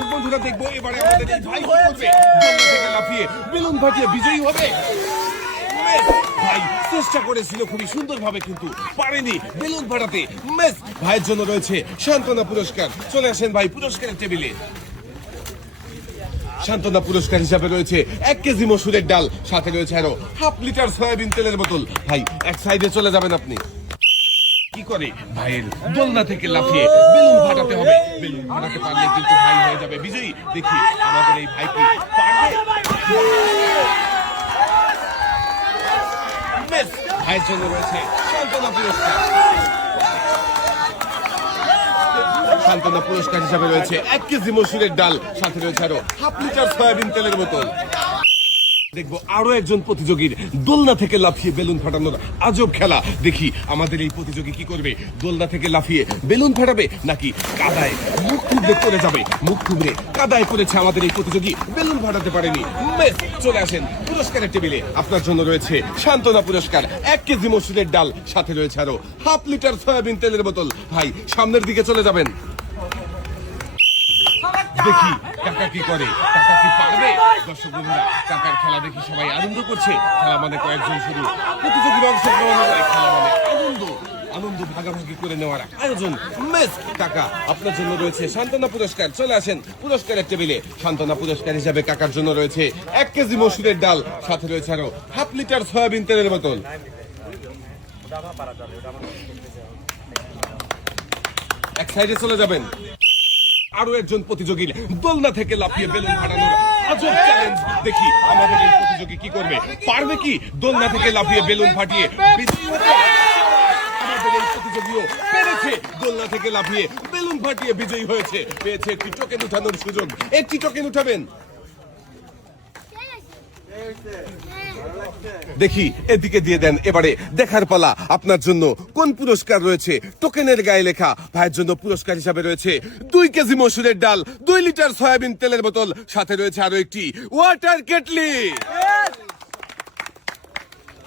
দর্শক বন্ধুরা দেখবো এবারে আমাদের এই ভাই কি করবে, দোলনা থেকে লাফিয়ে বেলুন ফাটিয়ে বিজয়ী হবে। ভাই চেষ্টা করেছিল খুবই সুন্দরভাবে কিন্তু পারেনি বেলুন ফাটাতে। মেস ভাইয়ের জন্য রয়েছে সান্ত্বনা পুরস্কার। চলে আসেন ভাই পুরস্কারের টেবিলে। সান্ত্বনা পুরস্কার হিসাবে রয়েছে 1 কেজি মসুরের ডাল, সাথে রয়েছে আরো হাফ লিটার সয়াবিন তেলের বোতল। ভাই এক সাইডে চলে যাবেন আপনি। কি করে ভাইয়ের দোলনা থেকে লাফিয়ে বেলুন ফাটাতে হবে। বেলুন ফাটাতে পারলে কিন্তু ভাই হয়ে যাবে বিজয়ী। দেখি আমাদের এই ভাই কি পারবে। ভাইয়ের জন্য রয়েছে সান্ত্বনা পুরস্কার। সান্ত্বনা পুরস্কার হিসাবে রয়েছে 1 কেজি মসুরের ডাল, সাথে রয়েছে আরো হাফ লিটার সয়াবিন তেলের বোতল। দেখবো আরো একজন প্রতিযোগীর দোলনা থেকে লাফিয়ে বেলুন ফাটানোর আজব খেলা। দেখি আমাদের এই প্রতিযোগী কি করবে। দোলনা থেকে লাফিয়ে বেলুন ফাটাবে নাকি কাদায় মুখ থুবড়ে পড়ে যাবে। মুখ থুবড়ে কাদায় পড়েছে আমাদের এই প্রতিযোগী, বেলুন ফাটাতে পারেনি। চলে আসেন পুরস্কারের টেবিলে। আপনার জন্য রয়েছে সান্ত্বনা পুরস্কার, 1 কেজি মসুরের ডাল, সাথে রয়েছে আরো হাফ লিটার সয়াবিন তেলের বোতল। ভাই সামনের দিকে চলে যাবেন। দেখি কাকা কি করে, কাকা কি পারবে। দর্শক বন্ধুরা কাকার খেলা দেখি সবাই আনন্দ করছে। খেলা মানে কয়েকজন শুধু প্রতিযোগীর অংশগ্রহণ নয়, খেলা মানে আনন্দ। আনন্দ ভাগাভাগি করে নেওয়ার আয়োজন। মেস কাকা আপনার জন্য রয়েছে সান্ত্বনা পুরস্কার। চলে আসেন পুরস্কারের টেবিলে। সান্ত্বনা পুরস্কার হিসাবে কাকার জন্য রয়েছে 1 কেজি মসুরের ডাল, সাথে রয়েছে আরো হাফ লিটার সয়াবিন তেলের বোতল। এক সাইডে চলে যাবেন। আরো একজন প্রতিযোগীর দোলনা থেকে লাফিয়ে বেলুন ফাটানোর আজব চ্যালেঞ্জ। দেখি আমাদের এই প্রতিযোগী কি করবে, পারবে কি দোলনা থেকে লাফিয়ে বেলুন ফাটিয়ে বিজয়ী হতে। আমাদের এই প্রতিযোগীও পেরেছে, দোলনা থেকে লাফিয়ে বেলুন ফাটিয়ে বিজয়ী হয়েছে। পেয়েছে একটি টোকেন উঠানোর সুযোগ। একটি টোকেন উঠাবেন। দেখি এদিকে দিয়ে দেন। এবারে দেখার পালা আপনার জন্য কোন পুরস্কার রয়েছে। টোকেনের গায়ে লেখা ভাইয়ের জন্য পুরস্কার হিসাবে রয়েছে 2 কেজি মসুরের ডাল, 2 লিটার সয়াবিন তেলের বোতল, সাথে রয়েছে আরো একটি ওয়াটার কেটলি।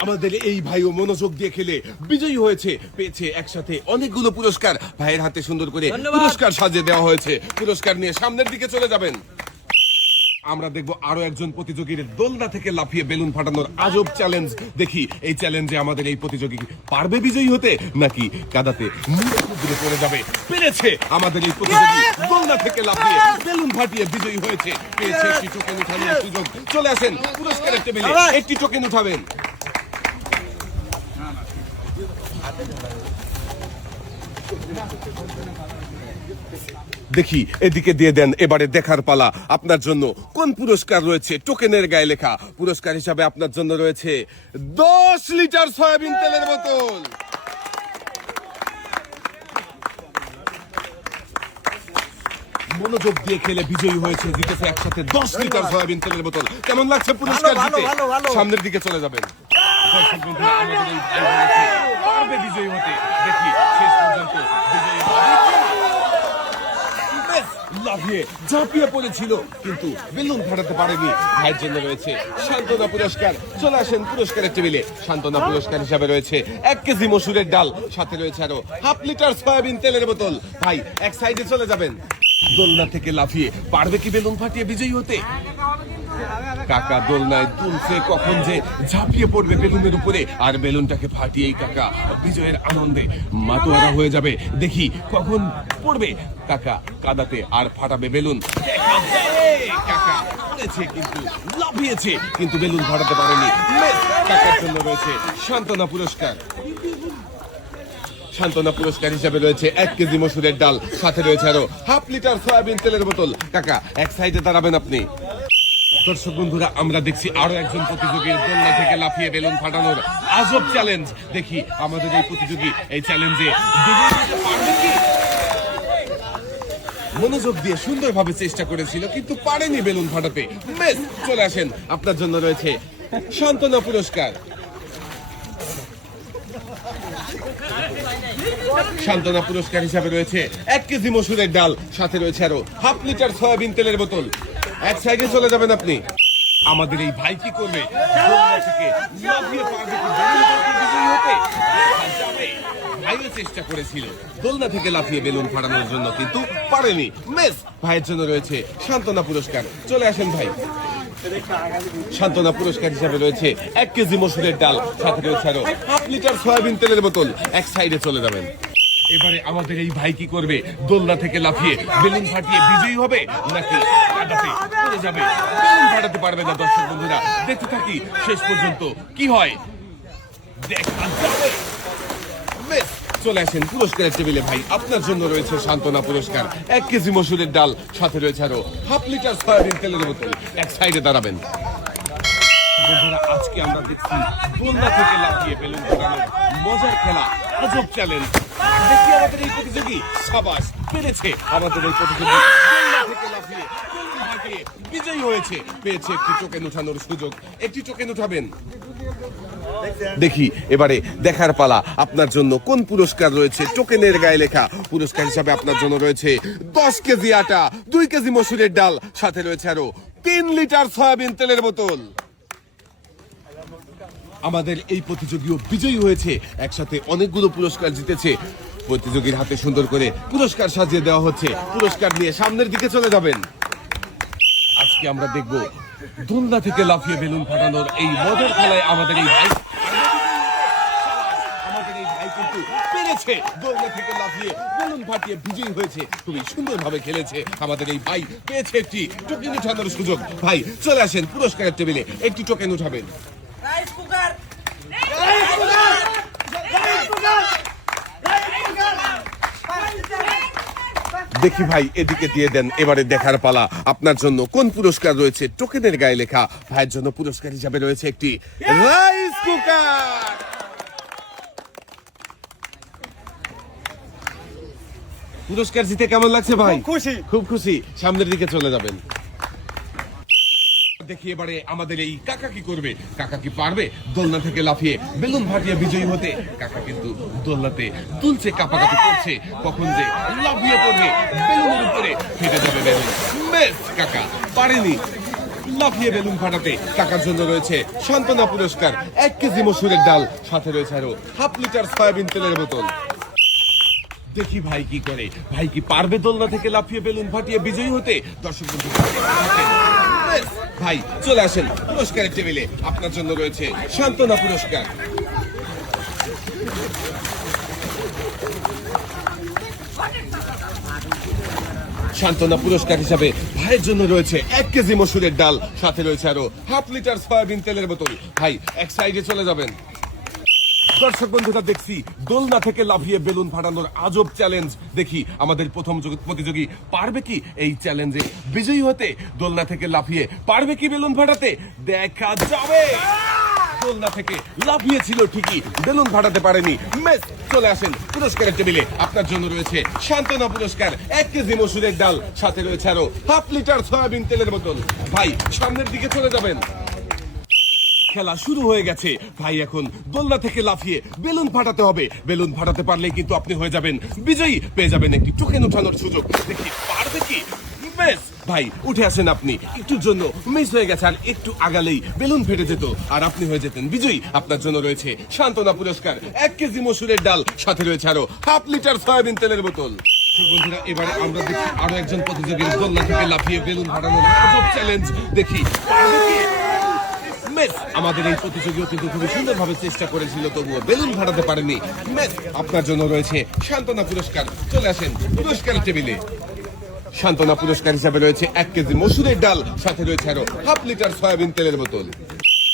আমাদের এই ভাইও মনোযোগ দিয়ে খেলে বিজয়ী হয়েছে, পেয়েছে একসাথে অনেকগুলো পুরস্কার। ভাইয়ের হাতে সুন্দর করে পুরস্কার সাজিয়ে দেওয়া হয়েছে। পুরস্কার নিয়ে সামনের দিকে চলে যাবেন। আমরা দেখবো আরো একজন প্রতিযোগীর দোলনা থেকে লাফিয়ে বেলুন ফাটানোর আজব চ্যালেঞ্জ। দেখি এই চ্যালেঞ্জে আমাদের এই প্রতিযোগী পারবে বিজয়ী হতে নাকি কাদাতে মুখ থুবড়ে পড়ে যাবে। পেরেছে আমাদের এই প্রতিযোগী, দোলনা থেকে লাফিয়ে বেলুন ফাটিয়ে বিজয়ী হয়েছে। পেয়েছে একটি টোকেন উঠানোর সুযোগ। চলে আসেন পুরস্কারের টেবিলে, একটি টোকেন উঠাবেন। দেখি এদিকে দিয়ে দেন। এবারে দেখার পালা আপনার জন্য কোন পুরস্কার রয়েছে। টোকেনের গায়ে লেখা পুরস্কার হিসাবে আপনার জন্য রয়েছে 10 লিটার সয়াবিন তেলের বোতল। মনোযোগ দিয়ে খেলে বিজয়ী হয়েছে, জিতেছে একসাথে 10 লিটার সয়াবিন তেলের বোতল। কেমন লাগছে পুরস্কার জিতে? সামনের দিকে চলে যাবেন। দর্শক বন্ধুরা আমাদের এই ভাই বলেছে পারবে বিজয়ী হতে। দেখি শেষ পর্যন্ত বিজয়ী লাফিয়ে ঝাঁপিয়ে পড়েছিল কিন্তু বেলুন ফাটাতে পারেনি। ভাইয়ের জন্য রয়েছে সান্ত্বনা পুরস্কার। চলে আসেন পুরস্কারের টেবিলে। সান্ত্বনা পুরস্কার হিসাবে রয়েছে 1 কেজি মসুরের ডাল, সাথে রয়েছে আরো হাফ লিটার সয়াবিন তেলের বোতল। ভাই এক সাইডে চলে যাবেন। দোলনা থেকে লাফিয়ে পারবে কি বেলুন ফাটিয়ে বিজয়ী হতে? কাকা দোলনায় দুলছে, কখন যে ঝাঁপিয়ে পড়বে বেলুনের উপরে আর বেলুনটাকে ফাটিয়েই কাকা বিজয়ের আনন্দে মাতোয়ারা হয়ে যাবে। দেখি কখন পড়বে কাকা কাদাতে আর ফাটাবে বেলুন। কাকা পড়েছে কিন্তু লাফিয়েছে, কিন্তু বেলুন ফাটাতে পারেনি। কাকার জন্য রয়েছে সান্ত্বনা পুরস্কার। সান্ত্বনা পুরস্কার হিসাবে রয়েছে 1 কেজি মসুরের ডাল, সাথে রয়েছে আরো হাফ লিটার সয়াবিন তেলের বোতল। কাকা এক সাইডে দাঁড়াবেন আপনি। দর্শক বন্ধুরা আমরা দেখছি আরো একজন প্রতিযোগীর দোলনা থেকে লাফিয়ে বেলুন ফাটানোর আজব চ্যালেঞ্জ। দেখি আমাদের এই প্রতিযোগী এই চ্যালেঞ্জে মনোযোগ দিয়ে সুন্দরভাবে চেষ্টা করেছিল কিন্তু পারেনি বেলুন ফাটাতে। বেশ চলে আসেন, আপনার জন্য রয়েছে সান্ত্বনা পুরস্কার। সান্ত্বনা পুরস্কার হিসাবে রয়েছে 1 কেজি মসুরের ডাল, সাথে রয়েছে আরো হাফ লিটার সয়াবিন তেলের বোতল। এক সাইডে চলে যাবেন আপনি। আমাদের এই ভাই কি করবে? দোলনা থেকে লাফিয়ে পারবে কি বেলুন ফাটিয়ে বিজয়ী হতে? ভাইও চেষ্টা করেছিল দোলনা থেকে লাফিয়ে বেলুন ফাটানোর জন্য, কিন্তু পারেনি। মিস। ভাইয়ের জন্য রয়েছে সান্ত্বনা পুরস্কার। চলে আসেন ভাই। সান্ত্বনা পুরস্কার হিসাবে রয়েছে 1 কেজি মসুরের ডাল, সাথে রয়েছে আরো 1/2 লিটার সয়াবিন তেলের বোতল। এক সাইডে চলে যাবেন। এবারে আমাদের এই ভাই কি করবে? দোলনা থেকে লাফিয়ে বেলুন ফাটিয়ে বিজয়ী হবে নাকি কাদাতে পড়ে যাবে? বেলুন ফাটাতে পারবে না। দর্শক বন্ধুরা, দেখতে থাকি শেষ পর্যন্ত কি হয়। দেখা যাবে। বেশ, চলে আসেন পুরস্কারের টেবিলে। ভাই, আপনার জন্য রয়েছে সান্ত্বনা পুরস্কার, 1 কেজি মসুরের ডাল, সাথে রয়েছে আরো 1/2 লিটার সয়াবিন তেলের বোতল। এক সাইডে দাঁড়াবেন। বন্ধুরা, আজকে আমরা দেখছি দোলনা থেকে লাফিয়ে বেলুন ফাটানোর মজার খেলা, আজব চ্যালেঞ্জ। দেখি আমাদের এই প্রতিযোগী সাবাস পেরেছে। আমাদের এই প্রতিযোগী দোলনা থেকে লাফিয়ে বেলুন ফাটিয়ে বিজয়ী হয়েছে, পেয়েছে একটি টোকেন উঠানোর সুযোগ। একটি টোকেন উঠাবেন। দেখি এবারে দেখার পালা। আপনার জন্য কোন পুরস্কার রয়েছে? টোকেনের গায়ে লেখা পুরস্কার হিসাবে আপনার জন্য রয়েছে 10 কেজি আটা, 2 কেজি মসুরের ডাল, সাথে রয়েছে আরো 3 লিটার সয়াবিন তেলের বোতল। আমাদের এই প্রতিযোগীও বিজয়ী হয়েছে, একসাথে অনেকগুলো পুরস্কার জিতেছে। প্রতিযোগীর হাতে সুন্দর করে পুরস্কার সাজিয়ে দেওয়া হচ্ছে। পুরস্কার নিয়ে সামনের দিকে চলে যাবেন। আজকে আমরা দেখব দোলনা থেকে লাফিয়ে বেলুন ফাটানোর এই মজার খেলায় আমাদের এই ভাই কিন্তু পেরেছে। দোলনা থেকে লাফিয়ে বেলুন ফাটিয়ে বিজয়ী হয়েছে। খুবই সুন্দরভাবে খেলেছে আমাদের এই ভাই, পেয়েছে একটি টোকেন উঠানোর সুযোগ। ভাই, চলে আসেন পুরস্কারের টেবিলে, একটি টোকেন উঠাবেন। দেখি ভাই, এদিকে দিয়ে দেন। এবারে দেখার পালা। আপনার জন্য কোন পুরস্কার রয়েছে? টোকেনের গায়ে লেখা। ভাইয়ের জন্য পুরস্কার হিসাবে রয়েছে একটি রাইস কুকার। পুরস্কার জিতে কেমন লাগছে ভাই? খুশি, খুব খুশি। সামনের দিকে চলে যাবেন। দেখি এবারে আমাদের এই কাকা কি করবে। কাকা কি পারবে দোলনা থেকে লাফিয়ে বেলুন ফাটিয়ে বিজয়ী হতে? কাকা কিন্তু দোলনাতে তুলছে, কাপাকাপি করছে, কখন যে লাফিয়ে পড়বে বেলুনের উপরে ফেটে যাবে বেলুন। বেশ, কাকা পারেনি লাফিয়ে বেলুন ফাটাতে। কাকার জন্য রয়েছে সান্ত্বনা পুরস্কার, 1 কেজি মসুরের ডাল, সাথে রয়েছে আরো 1/2 লিটার সয়াবিন তেলের বোতল। দেখি ভাই কি করে। ভাই কি পারবে দোলনা থেকে লাফিয়ে বেলুন ফাটিয়ে বিজয়ী হতে? দর্শক বন্ধু, ভাই চলে আসেন পুরস্কারের টেবিলে। আপনার জন্য রয়েছে সান্ত্বনা পুরস্কার। সান্ত্বনা পুরস্কার হিসাবে ভাইয়ের জন্য রয়েছে 1 কেজি মসুরের ডাল, সাথে রয়েছে আরো 1/2 লিটার সয়াবিন তেলের বোতল। ভাই, এক সাইডে চলে যাবেন। দর্শক বন্ধুরা, দেখছি দোলনা থেকে লাফিয়ে বেলুন ফাটানোর আজব চ্যালেঞ্জ। দেখি আমাদের প্রথম প্রতিযোগী পারবে কি এই চ্যালেঞ্জে বিজয়ী হতে? দোলনা থেকে লাফিয়ে পারবে কি বেলুন ফাটাতে? দেখা যাবে। দোলনা থেকে লাফিয়েছিল ঠিকই, বেলুন ফাটাতে পারেনি। মিস। চলে আসেন পুরস্কারের টেবিলে। আপনার জন্য রয়েছে সান্ত্বনা পুরস্কার, 1 কেজি মসুরের ডাল, সাথে রয়েছে আরো 1/2 লিটার সয়াবিন তেলের বোতল। ভাই, সামনের দিকে চলে যাবেন। খেলা শুরু হয়ে গেছে। ভাই, এখন দোলনা থেকে লাফিয়ে বেলুন ফাটাতে হবে। বেলুন ফাটাতে পারলে কিন্তু আপনি হয়ে যাবেন বিজয়ী, পেয়ে যাবেন একটি টোকেন উঠানোর সুযোগ। দেখি পারবে কি। বেশ, ভাই উঠে আসেন। আপনি একটুর জন্য মিস হয়ে গেছে, আর একটু আগালেই বেলুন ফেটে যেত আর আপনি হয়ে যেতেন বিজয়ী। আপনার জন্য রয়েছে সান্ত্বনা পুরস্কার, 1 কেজি মসুরের ডাল, সাথে রয়েছে আরো 1/2 লিটার সয়াবিন তেলের বোতল। বন্ধুরা, এবারে আমরা দেখি আরো একজন প্রতিযোগীর দোলনা থেকে লাফিয়ে বেলুন ফাটানোর আজব চ্যালেঞ্জ। দেখি পারবে কি। আমাদের এই প্রতিযোগীও কিন্তু খুবই সুন্দরভাবে চেষ্টা করেছিল, তবুও বেলুন ফাটাতে পারেনি। আপনার জন্য রয়েছে সান্ত্বনা পুরস্কার। চলে আসেন পুরস্কারের টেবিলে। সান্ত্বনা পুরস্কার হিসাবে রয়েছে 1 কেজি মসুরের ডাল, সাথে রয়েছে আরো 1/2 লিটার সয়াবিন তেলের বোতল।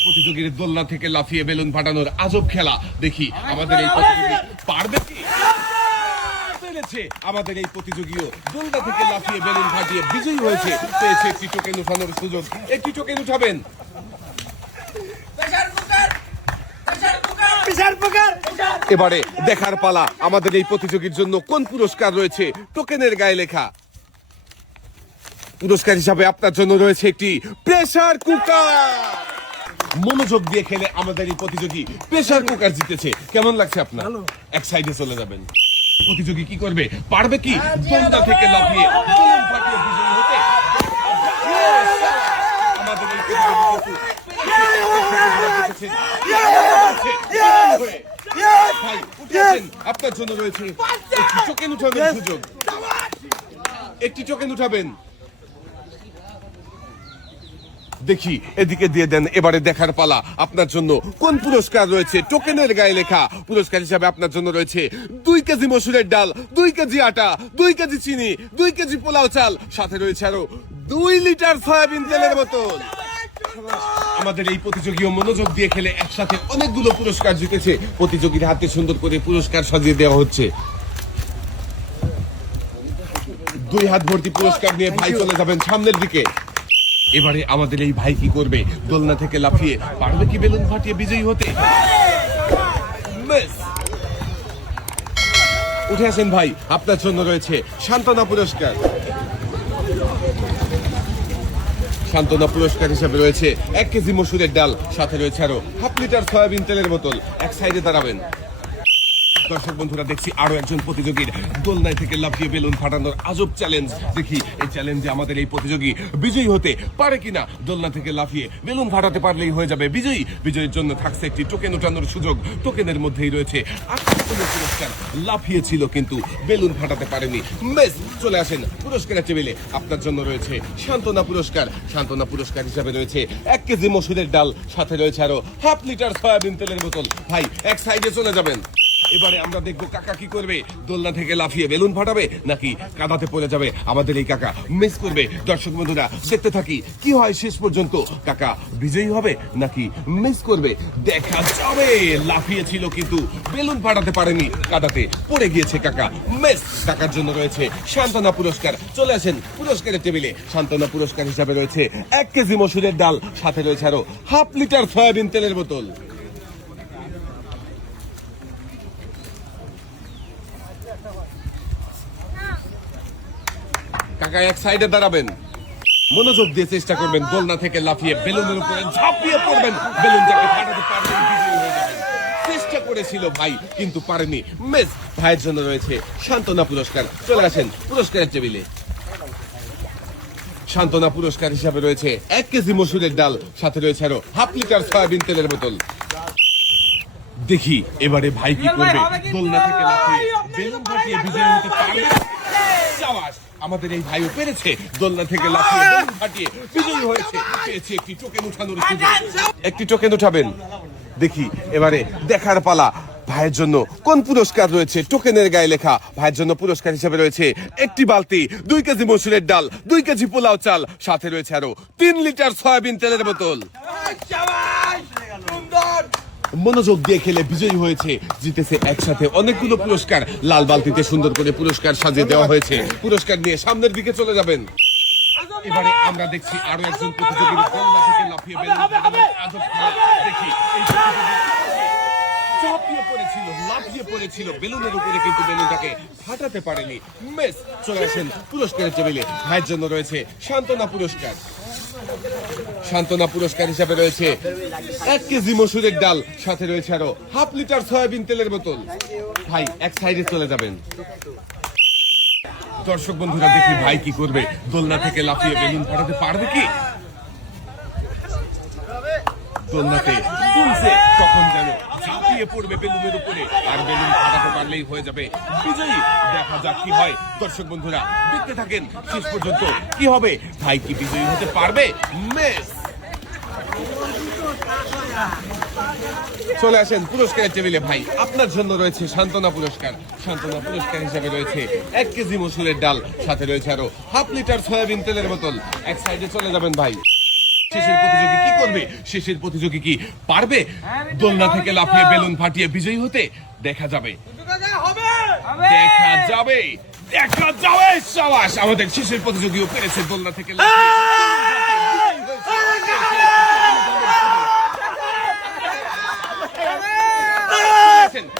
প্রতিযোগীর দোলনা থেকে লাফিয়ে বেলুন ফাটানোর আজব খেলা। দেখি আমাদের এই প্রতিযোগী পারবে কি। আমাদের এই প্রতিযোগীও দোলনা থেকে লাফিয়ে বেলুন ফাটিয়ে বিজয়ী হয়েছে, পেয়েছে একটি টোকেন উঠানোর সুযোগ। একটি টোকেন উঠাবেন। এবারে দেখার পালা। আমাদের এই প্রতিযোগীর জন্য কোন পুরস্কার রয়েছে? টোকেনের গায়ে লেখা। পুরস্কার হিসাবে আপনার জন্য রয়েছে একটি প্রেসার কুকার। মনোযোগ দিয়ে খেলে আমাদের এই প্রতিযোগী প্রেসার কুকার জিতেছে। কেমন লাগছে আপনার? এক সাইডে চলে যাবেন। প্রতিযোগী কি করবে? পারবে কি দোলনা থেকে লাফিয়ে বেলুন ফাটিয়ে বিজয়ী হতে? আমাদের এই প্রতিযোগী ভাই উঠেছেন, আপনার জন্য রয়েছে একটি টোকেন উঠানোর সুযোগ। একটি টোকেন উঠাবেন। দেখি এদিকে দিয়ে দেন। এবারে দেখার পালা আপনার জন্য কোন পুরস্কার রয়েছে। টোকেনের গায়ে লেখা পুরস্কার হিসাবে আপনার জন্য রয়েছে 2 কেজি মসুরের ডাল, 2 কেজি আটা, 2 কেজি চিনি, 2 কেজি পোলাও চাল, সাথে রয়েছে আরো 2 লিটার সয়াবিন তেলের বোতল। আমাদের এই প্রতিযোগীও মনোযোগ দিয়ে খেলে একসাথে অনেকগুলো পুরস্কার জিতেছে। প্রতিযোগীর হাতে সুন্দর করে পুরস্কার সাজিয়ে দেওয়া হচ্ছে। 2 হাত ভর্তি পুরস্কার নিয়ে ভাই চলে যাবেন সামনের দিকে। এবারে আমাদের এই ভাই কি করবে? দোলনা থেকে লাফিয়ে পারবে কি বেলুন ফাটিয়ে বিজয়ী হতে? মিস। উঠে আসেন ভাই, আপনার জন্য রয়েছে সান্ত্বনা পুরস্কার। সান্ত্বনা পুরস্কার হিসেবে রয়েছে 1 কেজি মসুরের ডাল, সাথে রয়েছে আরো 1/2 লিটার সয়াবিন তেলের বোতল। এক সাইডে দাঁড়াবেন। দর্শক বন্ধুরা, দেখছি আরো একজন প্রতিযোগীর দোলনায় থেকে লাফিয়ে বেলুন ফাটানোর আজব চ্যালেঞ্জ। দেখি এই চ্যালেঞ্জে আমাদের এই প্রতিযোগী বিজয়ী হতে পারে কিনা। দোলনা থেকে লাফিয়ে বেলুন ফাটাতে পারলেই হয়ে যাবে বিজয়ী। বিজয়ীর জন্য থাকছে একটি টোকেন উঠানোর সুযোগ। টোকেনের মধ্যেই রয়েছে 8টি পুরস্কার। লাফিয়েছিল কিন্তু বেলুন ফাটাতে পারেনি। বেশ, চলে আসেন পুরস্কারের টেবিলে। আপনার জন্য রয়েছে সান্ত্বনা পুরস্কার। সান্ত্বনা পুরস্কার হিসাবে রয়েছে 1 কেজি মসুরের ডাল, সাথে রয়েছে আরো 1/2 লিটার সয়াবিন তেলের বোতল। ভাই এক সাইডে চলে যাবেন। এবারে আমরা দেখবো কাকা কি করবে। দোলনা থেকে লাফিয়ে বেলুন ফাটাবে নাকি কাদাতে পড়ে যাবে আমাদের এই কাকা। মিস করবে। দর্শক বন্ধুরা, দেখতে থাকি কি হয় শেষ পর্যন্ত। কাকা বিজয়ী হবে নাকি মিস করবে দেখা যাবে। লাফিয়েছিল কিন্তু বেলুন ফাটাতে পারেনি, কাদাতে পড়ে গিয়েছে কাকা। মিস। কাকার জন্য রয়েছে সান্ত্বনা পুরস্কার। চলে আসেন পুরস্কারের টেবিলে। সান্ত্বনা পুরস্কার হিসাবে রয়েছে 1 কেজি মসুরের ডাল, সাথে রয়েছে আরো 1/2 লিটার সয়াবিন তেলের বোতল। কাকা এক সাইডে দাঁড়াবেন। মনোযোগ দিয়ে চেষ্টা করবেন। দোলনা থেকে লাফিয়ে বেলুনের উপরে ঝাঁপিয়ে পড়বেন। বেলুনটাকে ফাটাতে পারবেন, বিজয়ী হয়ে যাবেন। চেষ্টা করেছিল ভাই কিন্তু পারেনি। মিস। ভাইয়ের জন্য রয়েছে সান্ত্বনা পুরস্কার। চলে আসেন পুরস্কারের টেবিলে। সান্ত্বনা পুরস্কার হিসাবে রয়েছে 1 কেজি মসুরের ডাল, সাথে রয়েছে আরো 1/2 লিটার সয়াবিন তেলের বোতল। দেখি এবারে ভাই কি করবে। দোলনা থেকে লাফিয়ে বেলুন ফাটিয়ে বিজয়ী হতে পারবে। সাবাস, আমাদের এই ভাইও পেরেছে। দোলনা থেকে লাফিয়ে বেলুন ফাটিয়ে বিজয়ী হয়েছে। পেয়েছে একটি টোকেন উঠানোর সুযোগ। একটি টোকেন উঠাবেন। দেখি এবারে দেখার পালা ভাইয়ের জন্য কোন পুরস্কার রয়েছে। টোকেনের গায়ে লেখা ভাইয়ের জন্য পুরস্কার হিসেবে রয়েছে 1টি বালতি, 2 কেজি মসুরের ডাল, 2 কেজি পোলাও চাল, সাথে রয়েছে আরো 3 লিটার সয়াবিন তেলের বোতল। মনোযোগ দিয়ে খেলে বিজয়ী হয়েছে। জিতেছে একসাথে অনেকগুলো পুরস্কার। লাল বালতিতে সুন্দর করে পুরস্কার সাজিয়ে দেওয়া হয়েছে। পুরস্কার নিয়ে সামনের দিকে চলে যাবেন। এবারে আমরা দেখছি আরো একজন প্রতিযোগীর দোলনা থেকে লাফিয়ে বেলুন ফাটানোর আজব খেলা। দেখি এই ঝাঁপিয়ে পড়েছিল, লাফিয়ে পড়েছিল বেলুনের উপরে, কিন্তু বেলুনটাকে ফাটাতে পারেনি। মিস। চলে আসেন পুরস্কারের টেবিলে। ভাইয়ের জন্য রয়েছে সান্ত্বনা পুরস্কার। সান্ত্বনা পুরস্কার হিসাবে রয়েছে 1 কেজি মসুরের ডাল, সাথে রয়েছে আরো 1/2 লিটার সয়াবিন তেলের বোতল। ভাই এক সাইডে চলে যাবেন। দর্শক বন্ধুরা, দেখি ভাই কি করবে। দোলনা থেকে লাফিয়ে বেলুন ফাটাতে পারবে কি? দোলনাতে তুলছে, কখন যেন ঝাঁপিয়ে পড়বে বেলুনের উপরে, আর বেলুন ফাটাতে পারলেই হয়ে যাবে বিজয়ী। দেখা যাক কি হয়। দর্শক বন্ধুরা, দেখতে থাকেন শেষ পর্যন্ত কি হবে। ভাই কি বিজয়ী হতে পারবে? মিস। চলে আসেন পুরস্কারের টেবিলে। ভাই আপনার জন্য রয়েছে সান্ত্বনা পুরস্কার। সান্ত্বনা পুরস্কার হিসেবে রয়েছে 1 কেজি মসুরের ডাল, সাথে রয়েছে আরো 1/2 লিটার সয়াবিন তেলের বোতল। এক সাইডে চলে যাবেন ভাই। শেষের প্রতিযোগী কি করবে? শেষের প্রতিযোগী কি পারবে দোলনা থেকে লাফিয়ে বেলুন ফাটিয়ে বিজয়ী হতে? দেখা যাবে, দেখা যাবে, দেখা যাবে। সাবাস, আমাদের শেষের প্রতিযোগীও পেরেছে দোলনা থেকে লাফিয়ে।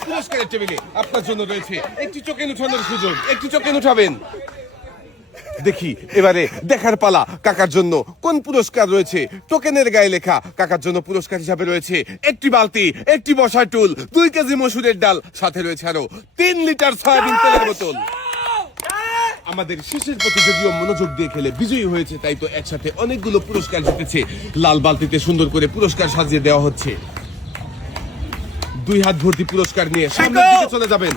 পুরস্কারের টেবিলে আপনার জন্য রয়েছে একটি টোকেন উঠানোর সুযোগ। একটি টোকেন উঠাবেন। দেখি এবারে দেখার পালা কাকার জন্য কোন পুরস্কার রয়েছে। টোকেনের গায়ে লেখা কাকার জন্য পুরস্কার হিসাবে রয়েছে 1টি বালতি, 1টি বসার টুল, 2 কেজি মসুরের ডাল, সাথে রয়েছে আরো 3 লিটার সয়াবিন তেলের বোতল। আমাদের শেষের প্রতিযোগীও মনোযোগ দিয়ে খেলে বিজয়ী হয়েছে, তাই তো একসাথে অনেকগুলো পুরস্কার জিতেছে। লাল বালতিতে সুন্দর করে পুরস্কার সাজিয়ে দেওয়া হচ্ছে। 2 হাত ভর্তি পুরস্কার নিয়ে সামনের দিকে চলে যাবেন।